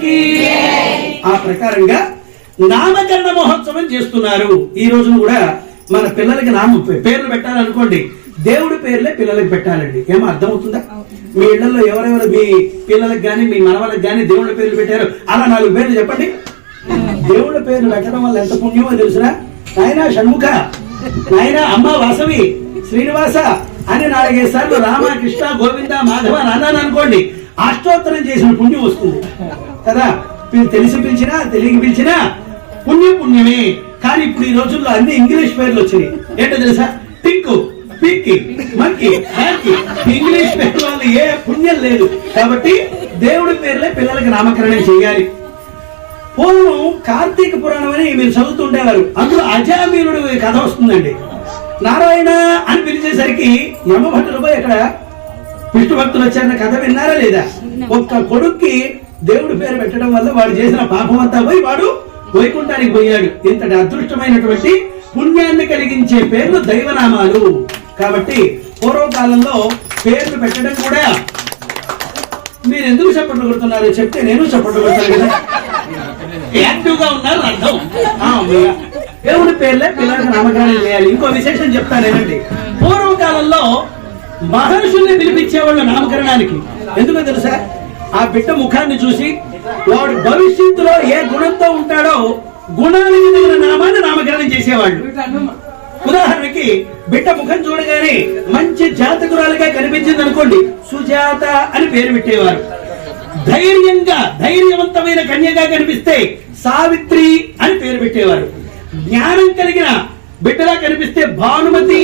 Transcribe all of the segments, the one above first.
మాతాకి. ఆ ప్రకారంగా నామకరణ మహోత్సవం చేస్తున్నారు. ఈ రోజున కూడా మన పిల్లలకి పేర్లు పెట్టాలనుకోండి, దేవుడి పేర్లే పిల్లలకి పెట్టాలండి. ఏమో అర్థమవుతుందా? మీ ఇళ్లలో ఎవరెవరు మీ పిల్లలకు గాని మీ మనవలకు గాని దేవుళ్ళ పేర్లు పెట్టారు, అలా 4 పేర్లు చెప్పండి. దేవుళ్ళ పేర్లు పెట్టడం వల్ల ఎంత పుణ్యమో తెలుసునా? నాయన షణ్ముఖ, నాయన అమ్మ వాసవి, శ్రీనివాస అని 4-5 సార్లు రామ, కృష్ణ, గోవింద, మాధవ నాన్న అనుకోండి, అష్టోత్తరం చేసిన పుణ్యం వస్తుంది కదా. తెలిసి పిలిచినా తెలియక పిలిచినా పుణ్యమే. కానీ ఇప్పుడు ఈ రోజుల్లో అన్ని ఇంగ్లీష్ పేర్లు వచ్చినాయి. ఏంటో తెలుసా? టింకు, పిక్కి, మక్కి, హ్యాకి, ఇంగ్లీష్ పేర్ల వల్ల ఏ పుణ్యం లేదు. కాబట్టి దేవుడి పేర్లే పిల్లలకి నామకరణం చేయాలి. పూర్వం కార్తీక పురాణం అని మీరు చదువుతుండేవారు. అందులో అజామీనుడు కథ వస్తుందండి. నారాయణ అని పిలిచేసరికి యమభట్టులు పోయి అక్కడ విష్ణు భక్తులు వచ్చారన్న కథ విన్నారా లేదా? ఒక్క కొడుక్కి దేవుడి పేరు పెట్టడం వల్ల వాడు చేసిన పాపం అంతా పోయి వాడు వైకుంఠానికి పోయాడు. ఇంతటి అదృష్టమైనటువంటి పుణ్యాన్ని కలిగించే పేర్లు దైవనామాలు. కాబట్టి పూర్వకాలంలో పేర్లు పెట్టడం కూడా, మీరు ఎందుకు చప్పట్లు కొడుతున్నారు చెప్తే నేను చప్పట్లు కొడతాను కదా, యాక్టివ్ గా ఉన్నారు అర్థం. దేవుడి పేర్లే పిల్లలకు నామకరణం చేయాలి. ఇంకో విశేషం చెప్తానేనండి. పూర్వకాలంలో మహర్షుల్ని పిలిపించేవాళ్ళు నామకరణానికి. ఎందుకో తెలుసా? ఆ బిడ్డ ముఖాన్ని చూసి వాడు భవిష్యత్తులో ఏ గుణంతో ఉంటాడో గుణానికి తగిన నామాన్ని నామకరణం చేసేవాళ్ళు. ఉదాహరణకి బిడ్డ ముఖం చూడగానే మంచి జాతకురాలుగా కనిపించింది అనుకోండి, సుజాత అని పేరు పెట్టేవారు. ధైర్యవంతమైన కన్యగా కనిపిస్తే సావిత్రి అని పేరు పెట్టేవారు. జ్ఞానం కలిగిన బిడ్డలా కనిపిస్తే భానుమతి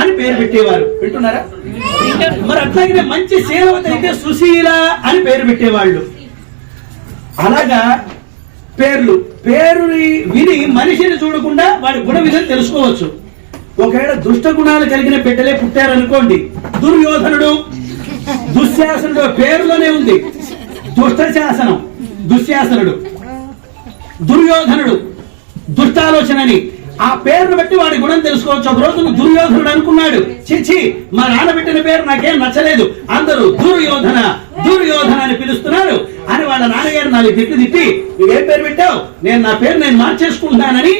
అని పేరు పెట్టేవారు. వింటున్నారా? మరి అట్లాగే మంచి శీలవతి అయితే సుశీల అని పేరు పెట్టేవాళ్ళు. అలాగా పేరు విని మనిషిని చూడకుండా వాడి గుణ విధులు తెలుసుకోవచ్చు. ఒకవేళ దుష్ట గుణాలు కలిగిన బిడ్డలే పుట్టారనుకోండి, దుర్యోధనుడు, దుశ్శాసనుడు పేరులోనే ఉంది. దుష్టశాసనం, దుశ్శాసనుడు, దుర్యోధనుడు, దుష్టాలోచనని ఆ పేరును బట్టి వాడి గుణం తెలుసుకోవచ్చు. ఒక రోజు దుర్యోధనుడు అనుకున్నాడు, చిచ్చి మా నాన్న పెట్టిన పేరు నాకేం నచ్చలేదు, అందరూ దుర్యోధన దుర్యోధన అని పిలుస్తున్నారు అని వాళ్ళ నాన్నగారు 4 తిట్లు తిట్టి, నువ్వేం పేరు పెట్టావు, నా పేరు నేను మార్చేసుకుంటానని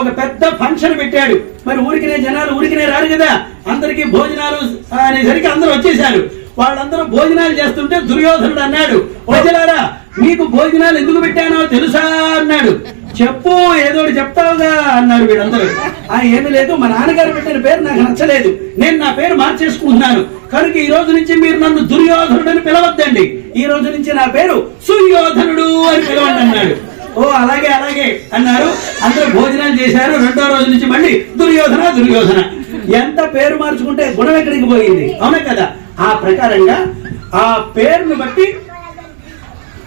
ఒక పెద్ద ఫంక్షన్ పెట్టాడు. మరి జనాలు ఊరికినే రారు కదా, అందరికీ భోజనాలు అనేసరికి అందరూ వచ్చేసారు. వాళ్ళందరూ భోజనాలు చేస్తుంటే దుర్యోధనుడు అన్నాడు, ప్రజలారా మీకు భోజనాలు ఎందుకు పెట్టానో తెలుసా అన్నాడు. చెప్పు, ఏదో చెప్తావుగా అన్నాడు. వీళ్ళందరూ ఏమీ లేదు, మా నాన్నగారు పెట్టిన పేరు నాకు నచ్చలేదు, నేను నా పేరు మార్చేసుకుంటున్నాను, కనుక ఈ రోజు నుంచి మీరు నన్ను దుర్యోధనుడు అని పిలవద్దండి, ఈ రోజు నుంచి నా పేరు సుయోధనుడు అని పిలవండి అన్నాడు. ఓ అలాగే అన్నారు. అందరూ భోజనాలు చేశారు. 2వ రోజు నుంచి మళ్ళీ దుర్యోధన. ఎంత పేరు మార్చుకుంటే గుణం ఎక్కడికి పోయింది, అవునా కదా? ఆ ప్రకారంగా ఆ పేరును బట్టి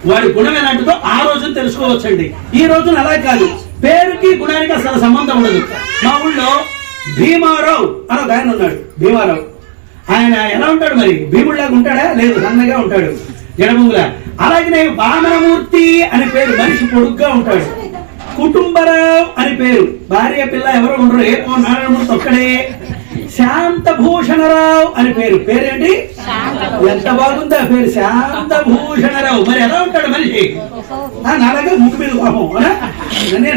వాడి గుణం ఎలాంటిదో ఆ రోజున తెలుసుకోవచ్చండి. ఈ రోజున అలా కాదు, పేరుకి గుణానికి అసలు సంబంధం ఉండదు. మా ఊళ్ళో భీమారావు అని ఒక ఆయన ఉన్నాడు. భీమారావు ఆయన ఎలా ఉంటాడు మరి? భీముడిలాగా ఉంటాడా? లేదు, సన్నగా ఉంటాడు, జడబుంగులా. అలాగే వామనమూర్తి అనే పేరు, మనిషి పొడుగ్గా ఉంటాడు. కుటుంబరావు అని పేరు, భార్య పిల్ల ఎవరు ఉండరు, ఏమో నారాయణమూర్తి ఒక్కడే. శాంతభూషణరావు అని పేరేంటి? ఎంత బాగుంది ఆ పేరు, శాంతభూషణరావు. మరి ఎలా ఉంటాడు మనిషి? నాలాగా ముక్కు మీద కోపం,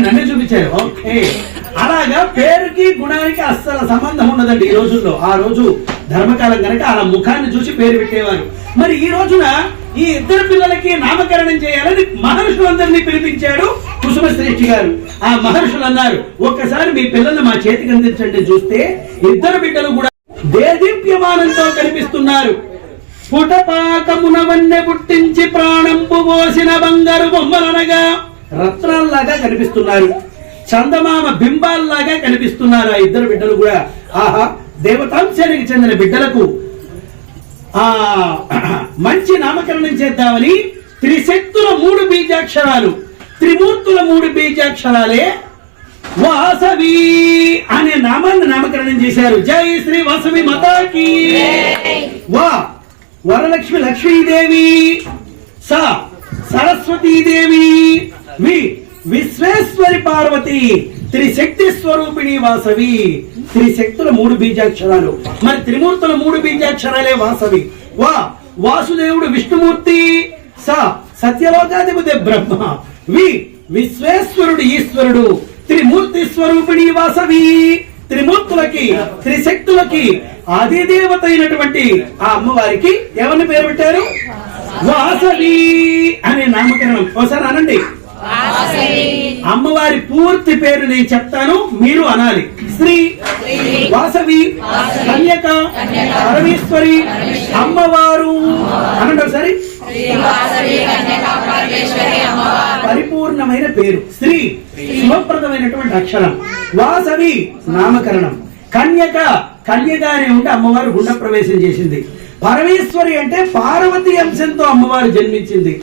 నన్నే చూపించారు. ఓకే, అలాగా పేరుకి గుణానికి అస్సలు సంబంధం ఉండదండి ఈ రోజుల్లో. ఆ రోజు ధర్మకాలం కనుక అలా ముఖాన్ని చూసి పేరు పెట్టేవారు. మరి ఈ రోజున ఈ ఇద్దరు పిల్లలకి నామకరణం చేయాలని మహర్షులందరినీ పిలిపించాడు కుసుమశ్రేష్ఠి గారు. ఆ మహర్షులు అన్నారు, ఒక్కసారి మీ పిల్లల్ని మా చేతికి అందించండి. చూస్తే ఇద్దరు బిడ్డలు కూడా దేదీప్యమానంతో కనిపిస్తున్నారు. పుటపాకమున వన్నె పుట్టించి ప్రాణంపు పోసిన బంగారు బొమ్మలనగా రత్నాల్లాగా కనిపిస్తున్నారు, చందమామ బింబాల్లాగా కనిపిస్తున్నారు ఆ ఇద్దరు బిడ్డలు కూడా. ఆహా, దేవతాంశానికి చెందిన బిడ్డలకు మంచి నామకరణం చేద్దామని త్రిశక్తుల 3 బీజాక్షరాలు, త్రిమూర్తుల 3 బీజాక్షరాలే వాసవి అనే నామాన్ని నామకరణం చేశారు. జై శ్రీ వాసవి మాతాకి. వా వరలక్ష్మి లక్ష్మీదేవి, స సరస్వతీదేవి, వి విశ్వేశ్వరి పార్వతి, త్రిశక్తి స్వరూపిణి వాసవి. త్రిశక్తుల 3 బీజాక్షరాలు, మరి త్రిమూర్తుల 3 బీజాక్షరాలే వాసవి. వా వాసుదేవుడు విష్ణుమూర్తి, స సత్యలోకాధిపతి బ్రహ్మ, వి విశ్వేశ్వరుడు ఈశ్వరుడు, త్రిమూర్తి స్వరూపిణి వాసవి, త్రిమూర్తులకి త్రిశక్తులకి ఆదిదేవత అయినటువంటి ఆ అమ్మవారికి ఎవరిని పేరు పెట్టారు? వాసవి అనే నామకరణం. ఒకసారి అనండి. అమ్మవారి పూర్తి పేరు నేను చెప్తాను, మీరు అనాలి. శ్రీ వాసవి కన్యక పరమేశ్వరి అమ్మవారు అనండి ఒకసారి. పరిపూర్ణమైన పేరు. శ్రీ శుభప్రదమైనటువంటి అక్షరం, వాసవి నామకరణం, కన్యక కన్యగానే ఉంటే అమ్మవారు గుండ ప్రవేశం చేసింది, పరమేశ్వరి అంటే పార్వతి అంశంతో అమ్మవారు జన్మించింది.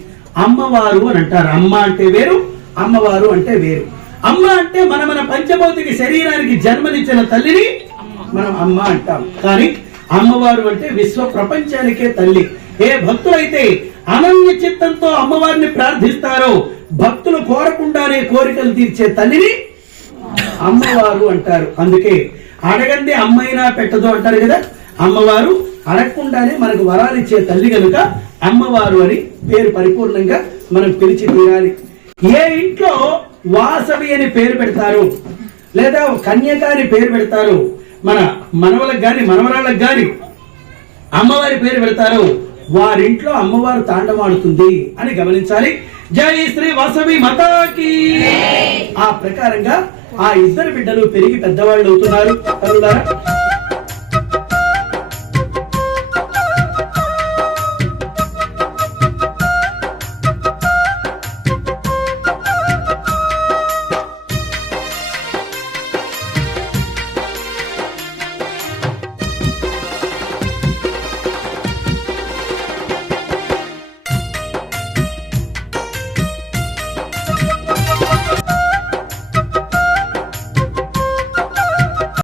అమ్మవారు అని అంటారు. అమ్మ అంటే వేరు, అమ్మవారు అంటే వేరు. అమ్మ అంటే మన పంచభౌతిక శరీరానికి జన్మనిచ్చిన తల్లిని మనం అమ్మ అంటాం. కానీ అమ్మవారు అంటే విశ్వ ప్రపంచానికే తల్లి. ఏ భక్తులైతే అనన్య చిత్తంతో అమ్మవారిని ప్రార్థిస్తారో, భక్తులు కోరకుండానే కోరికలు తీర్చే తల్లిని అమ్మవారు అంటారు. అందుకే అడగండి అమ్మైనా పెట్టదు అంటారు కదా. అమ్మవారు అడగకుండానే మనకు వరాలు ఇచ్చే తల్లి కనుక అమ్మవారు అని పేరు పరిపూర్ణంగా మనం పిలిచి తీరాలి. ఏ ఇంట్లో వాసవి అని పేరు పెడతారు, లేదా కన్యక అని పేరు పెడతారు, మన మనవలకు గాని మనవరాళ్ళకు గాని అమ్మవారి పేరు పెడతారు, వారింట్లో అమ్మవారు తాండవాడుతుంది అని గమనించాలి. జై శ్రీ వాసవి మాతాకి. ఆ ప్రకారంగా ఆ ఇద్దరు బిడ్డలు పెరిగి పెద్దవాళ్ళు అవుతున్నారు.